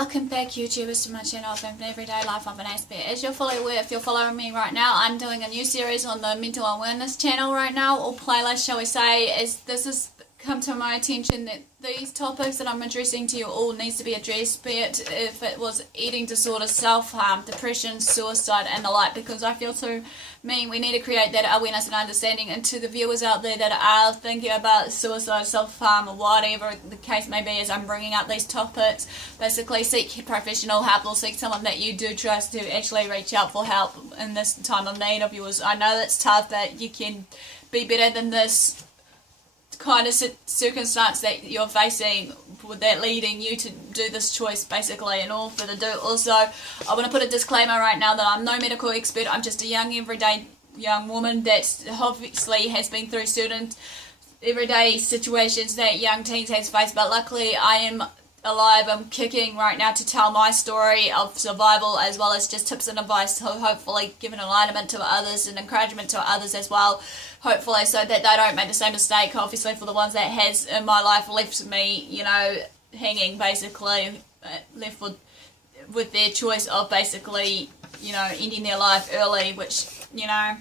Welcome back, YouTubers, to my channel of Everyday Life of an Aspie. As you're fully aware, if you're following me right now, I'm doing a new series on the mental awareness channel right now, or playlist shall we say, as this has come to my attention that these topics that I'm addressing to you all needs to be addressed, be it if it was eating disorder, self-harm, depression, suicide and the like, because I feel to me we need to create that awareness and understanding. And to the viewers out there that are thinking about suicide, self-harm or whatever the case may be, as I'm bringing up these topics, basically seek professional help or seek someone that you do trust to actually reach out for help in this time of need of yours. I know it's tough, but you can be better than this kind of circumstance that you're facing, with that leading you to do this choice basically. And all further ado, also I want to put a disclaimer right now that I'm no medical expert. I'm just a young everyday young woman that obviously has been through certain everyday situations that young teens has faced, but luckily I am alive. I'm kicking right now to tell my story of survival, as well as just tips and advice to hopefully give an alignment to others and encouragement to others as well, hopefully, so that they don't make the same mistake, obviously, for the ones that has in my life left me, you know, hanging basically, left with their choice of basically, you know, ending their life early, which, you know,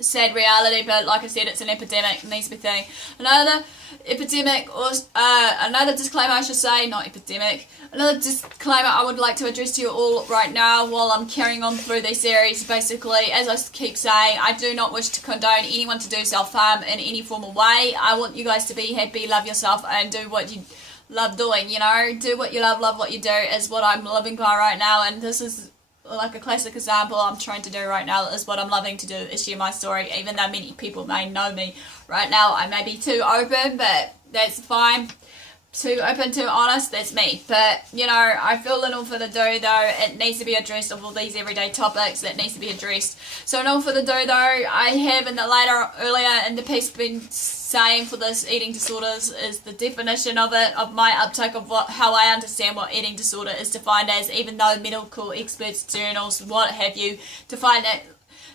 sad reality. But like I said, it's an epidemic, it needs to be thing. Another epidemic, or another disclaimer I should say, not epidemic, another disclaimer I would like to address to you all right now while I'm carrying on through this series. Basically, as I keep saying, I do not wish to condone anyone to do self-harm in any form of way. I want you guys to be happy, love yourself, and do what you love doing, you know, do what you love what you do, is what I'm living by right now. And this is like a classic example I'm trying to do right now, is what I'm loving to do, is share my story, even though many people may know me right now. I may be too open, but that's fine. Too open, too honest, that's me. But, you know, I feel in all further ado though, it needs to be addressed, of all these everyday topics that needs to be addressed. So in all further ado though, I have in the earlier in the piece been saying for this eating disorders is the definition of it, of my uptake of how I understand what eating disorder is defined as, even though medical experts, journals, what have you, define it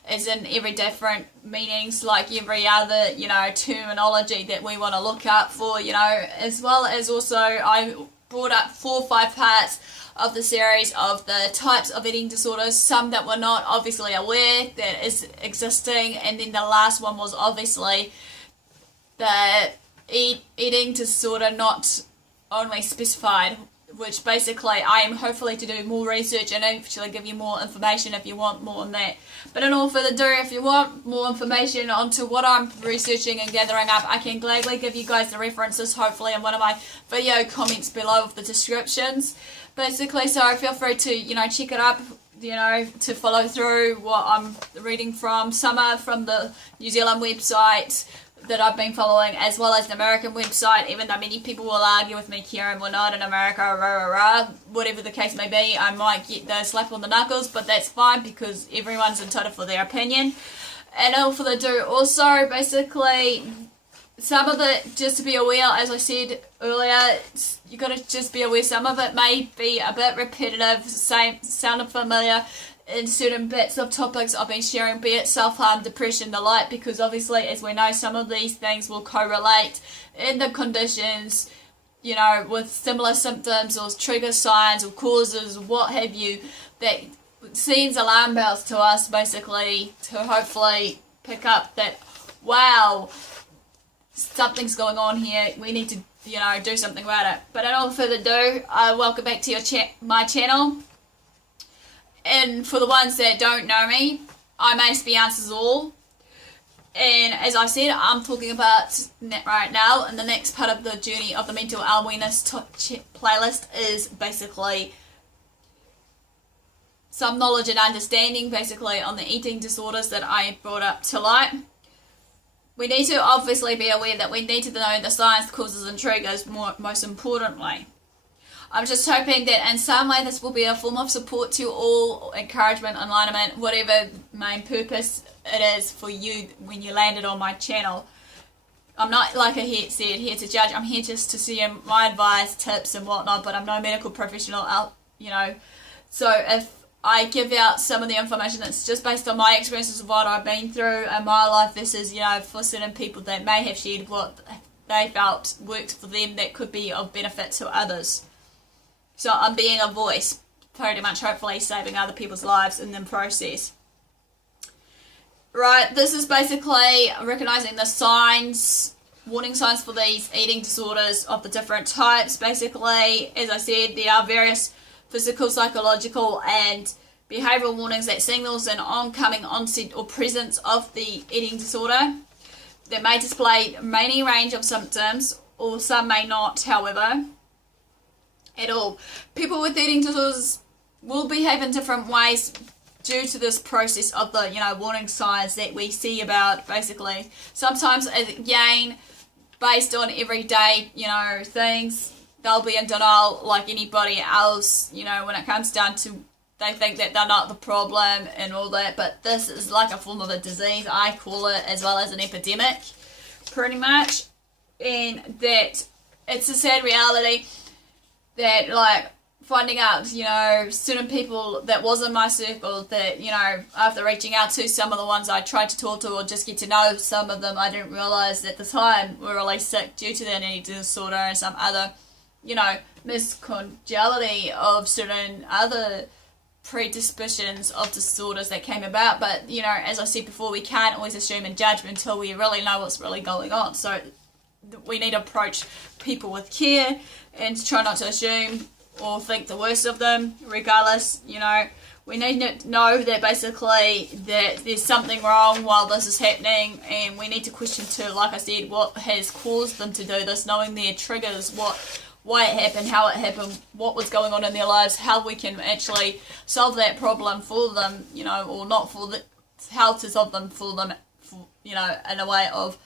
as in every different meanings, like every other, you know, terminology that we want to look up for, you know, as well as also I brought up 4 or 5 parts of the series of the types of eating disorders, some that were not obviously aware that is existing, and then the last one was obviously the eating disorder not only specified, which basically I am hopefully to do more research and actually give you more information if you want more on that. But in all further ado, if you want more information onto what I'm researching and gathering up, I can gladly give you guys the references, hopefully in one of my video comments below with the descriptions, basically. So feel free to, you know, check it up, you know, to follow through what I'm reading from. Some are from the New Zealand website that I've been following, as well as the American website, even though many people will argue with me, Karen, we're not in America, rah, rah, rah. Whatever the case may be, I might get the slap on the knuckles, but that's fine, because everyone's entitled for their opinion. And all for the do also, basically, some of it, just to be aware, as I said earlier, you got to just be aware, some of it may be a bit repetitive, sounded familiar in certain bits of topics I've been sharing, be it self-harm, depression, the like, because obviously, as we know, some of these things will correlate in the conditions, you know, with similar symptoms or trigger signs or causes, what have you, that sends alarm bells to us, basically, to hopefully pick up that, wow, something's going on here, we need to, you know, do something about it. But in all further ado, welcome back to my channel. And for the ones that don't know me, I'm AspieAnswersAll, and as I said, I'm talking about right now, and the next part of the journey of the mental awareness playlist is basically some knowledge and understanding, basically, on the eating disorders that I brought up to light. We need to obviously be aware that we need to know the science, causes and triggers, most importantly. I'm just hoping that in some way this will be a form of support to you all, encouragement, alignment, whatever main purpose it is for you when you landed on my channel. I'm not, like I said, here to judge. I'm here just to see my advice, tips and whatnot, but I'm no medical professional, you know. So if I give out some of the information that's just based on my experiences of what I've been through in my life, this is, you know, for certain people that may have shared what they felt worked for them that could be of benefit to others. So I'm being a voice, pretty much, hopefully saving other people's lives in the process. Right, this is basically recognizing the signs, warning signs for these eating disorders of the different types. Basically, as I said, there are various physical, psychological, and behavioral warnings that signals an oncoming onset or presence of the eating disorder. They may display many range of symptoms, or some may not, however, at all. People with eating disorders will behave in different ways due to this process of the, warning signs that we see about, basically. Sometimes, again, based on everyday, things, they'll be in denial like anybody else, when it comes down to they think that they're not the problem and all that, but this is like a form of a disease, I call it, as well as an epidemic, pretty much. And that it's a sad reality that, like, finding out, certain people that was in my circle that, after reaching out to some of the ones I tried to talk to or just get to know some of them, I didn't realise at the time were really sick due to their eating disorder and some other, miscongeniality of certain other predispositions of disorders that came about. But as I said before, we can't always assume and judge until we really know what's really going on. So we need to approach people with care and try not to assume or think the worst of them. Regardless, we need to know that basically that there's something wrong while this is happening, and we need to question too, like I said, what has caused them to do this, knowing their triggers, why it happened, how it happened, what was going on in their lives, how we can actually solve that problem for them, or not for the, how to solve them for them, in a way of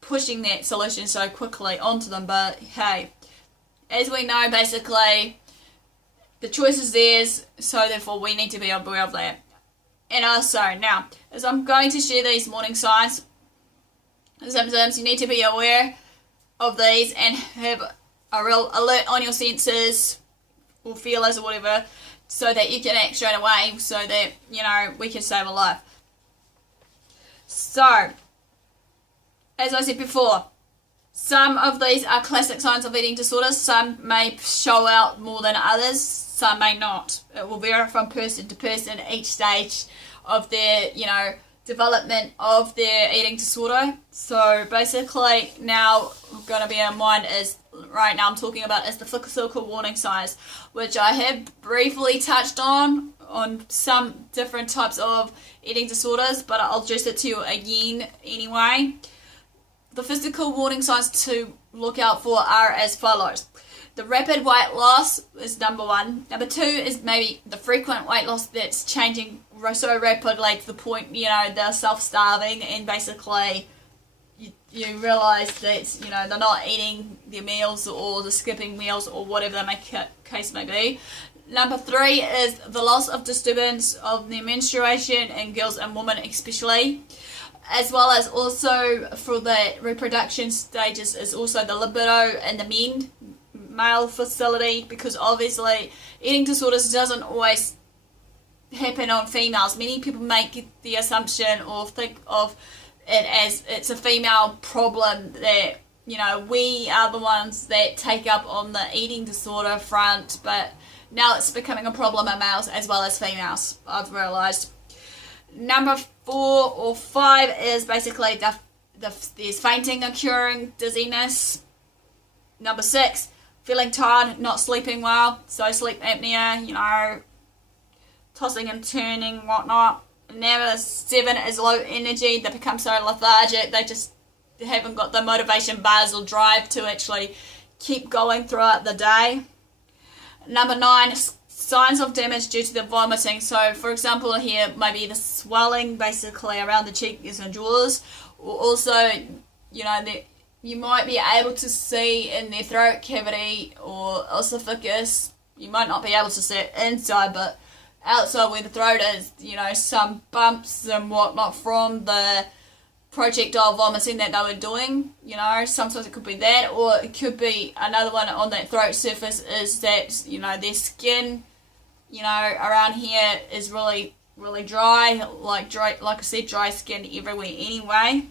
pushing that solution so quickly onto them. But hey, as we know, basically, the choice is theirs, so therefore we need to be aware of that. And also, now, as I'm going to share these warning signs, symptoms, you need to be aware of these and have a real alert on your senses or feelers or whatever, so that you can act straight away, so that, we can save a life. So, as I said before, some of these are classic signs of eating disorders. Some may show out more than others, some may not. It will vary from person to person, each stage of their, development of their eating disorder. So basically, now I'm going to be in mind is, right now I'm talking about is the physical warning signs, which I have briefly touched on some different types of eating disorders, but I'll address it to you again anyway. The physical warning signs to look out for are as follows. The rapid weight loss is number one. Number two is maybe the frequent weight loss that's changing so rapidly to the point, they're self-starving, and basically you realise that, they're not eating their meals or they're skipping meals or whatever the case may be. Number three is the loss of disturbance of their menstruation in girls and women especially, as well as also for the reproduction stages is also the libido and the male facility, because obviously eating disorders doesn't always happen on females. Many people make the assumption or think of it as it's a female problem, that we are the ones that take up on the eating disorder front, but now it's becoming a problem in males as well as females, I've realised. Number 4 or 5 is basically there's fainting occurring, dizziness. Number 6, feeling tired, not sleeping well, so sleep apnea, tossing and turning, whatnot. Number 7 is low energy. They become so lethargic, they just haven't got the motivation, buzz or drive to actually keep going throughout the day. Number 9, signs of damage due to the vomiting. So, for example, here maybe the swelling basically around the cheeks and jaws, or also, you might be able to see in their throat cavity or esophagus. You might not be able to see it inside, but outside where the throat is, some bumps and whatnot from the projectile vomiting that they were doing. Sometimes it could be that, or it could be another one on that throat surface is that, their skin, around here is really, really dry, like I said, dry skin everywhere anyway.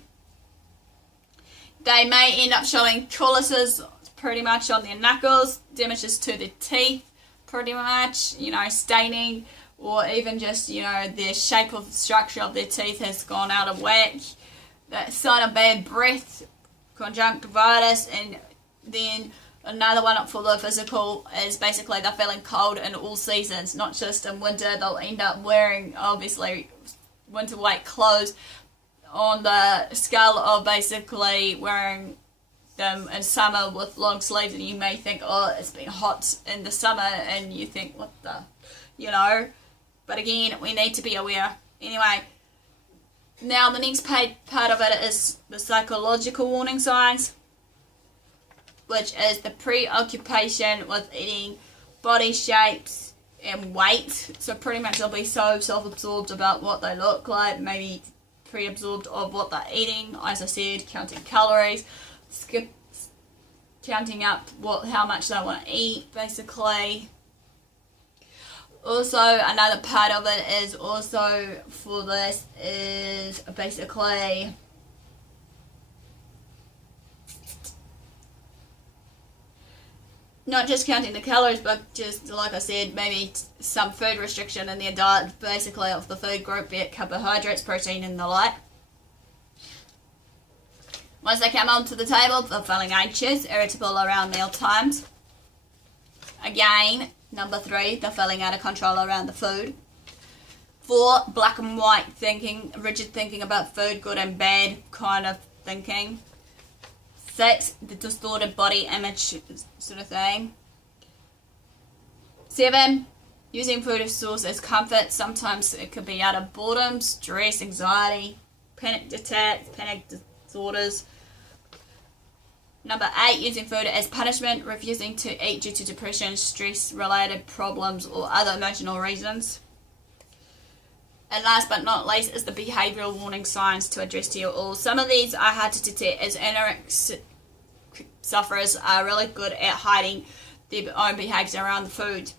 They may end up showing calluses pretty much on their knuckles, damages to their teeth, pretty much, you know, staining, or even just, you know, their shape of the structure of their teeth has gone out of whack. That sign of bad breath, conjunctivitis, and then another one for the physical is basically they're feeling cold in all seasons, not just in winter. They'll end up wearing, obviously, winter weight clothes on the scale of basically wearing them in summer with long sleeves, and you may think, oh, it's been hot in the summer, and you think, what the, you know. But again, we need to be aware. Anyway, now the next part of it is the psychological warning signs, which is the preoccupation with eating, body shapes, and weight. So pretty much they'll be so self-absorbed about what they look like, maybe pre-absorbed of what they're eating, as I said, counting calories, counting up how much they want to eat, basically. Also, another part of it is also for this is basically not just counting the calories, but just, like I said, maybe some food restriction in their diet, basically of the food group, be it carbohydrates, protein, and the like. Once they come onto the table, they're feeling anxious, irritable around meal times. Again, number 3, they're feeling out of control around the food. 4, black and white thinking, rigid thinking about food, good and bad kind of thinking. 6, the distorted body image sort of thing. 7, using food as source as comfort. Sometimes it could be out of boredom, stress, anxiety, panic attacks, panic disorders. Number 8, using food as punishment, refusing to eat due to depression, stress-related problems, or other emotional reasons. And last but not least is the behavioural warning signs to address to you all. Some of these are hard to detect, as anorexic sufferers are really good at hiding their own behaviours around the food,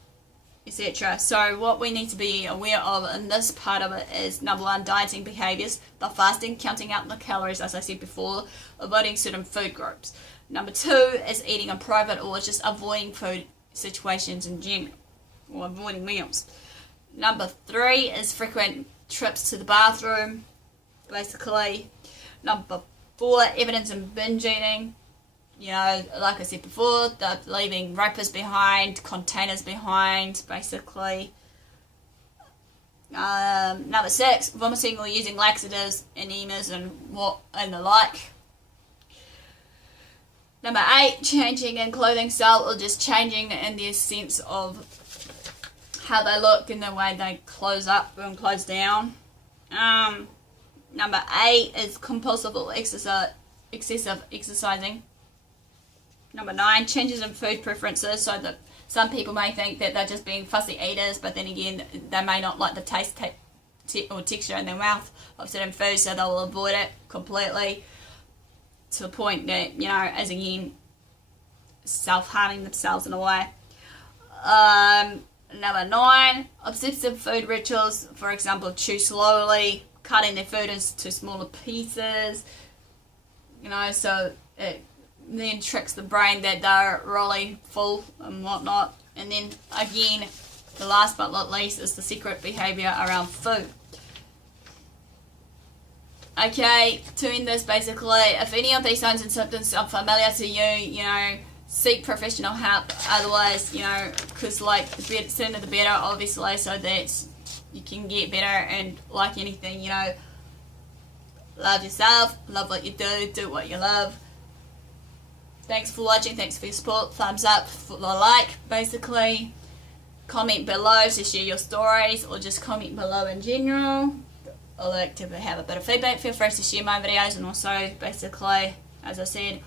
etc. So what we need to be aware of in this part of it is, number 1, dieting behaviours, the fasting, counting out the calories, as I said before, avoiding certain food groups. Number 2 is eating in private, or just avoiding food situations in general, or avoiding meals. Number 3 is frequent trips to the bathroom, basically. Number 4, evidence in binge eating. You know, like I said before, they're leaving wrappers behind, containers behind, basically. Number 6, vomiting or using laxatives, enemas, and the like. Number 8, changing in clothing style, or just changing in their sense of how they look and the way they close up and close down. Number 8 is compulsive or excessive exercising. Number 9, changes in food preferences, so that some people may think that they're just being fussy eaters, but then again, they may not like the taste or texture in their mouth of certain foods, so they'll avoid it completely, to the point that, you know, as again, self-harming themselves in a way. Number 9, obsessive food rituals, for example, chew slowly, cutting their food into smaller pieces, you know, so it then tricks the brain that they're really full and whatnot. And then again, the last but not least is the secret behaviour around food. Okay, to end this, basically, if any of these signs and symptoms are familiar to you, you know, seek professional help. Otherwise, you know, because like the sooner the better, obviously, so that you can get better. And like anything, you know, love yourself, love what you do what you love. Thanks for watching, thanks for your support, thumbs up for the like, basically. Comment below to share your stories, or just comment below in general. I like to have a bit of feedback. Feel free to share my videos, and also basically, as I said,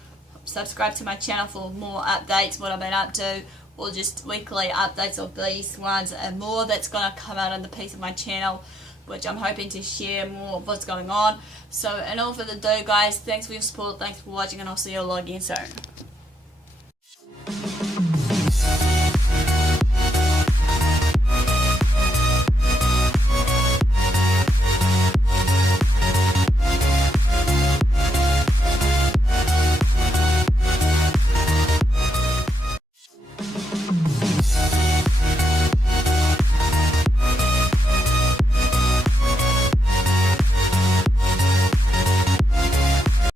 subscribe to my channel for more updates, what I've been up to, or just weekly updates of these ones and more that's going to come out on the piece of my channel, which I'm hoping to share more of what's going on. So, and all for the do, guys, thanks for your support, thanks for watching, and I'll see you all again soon.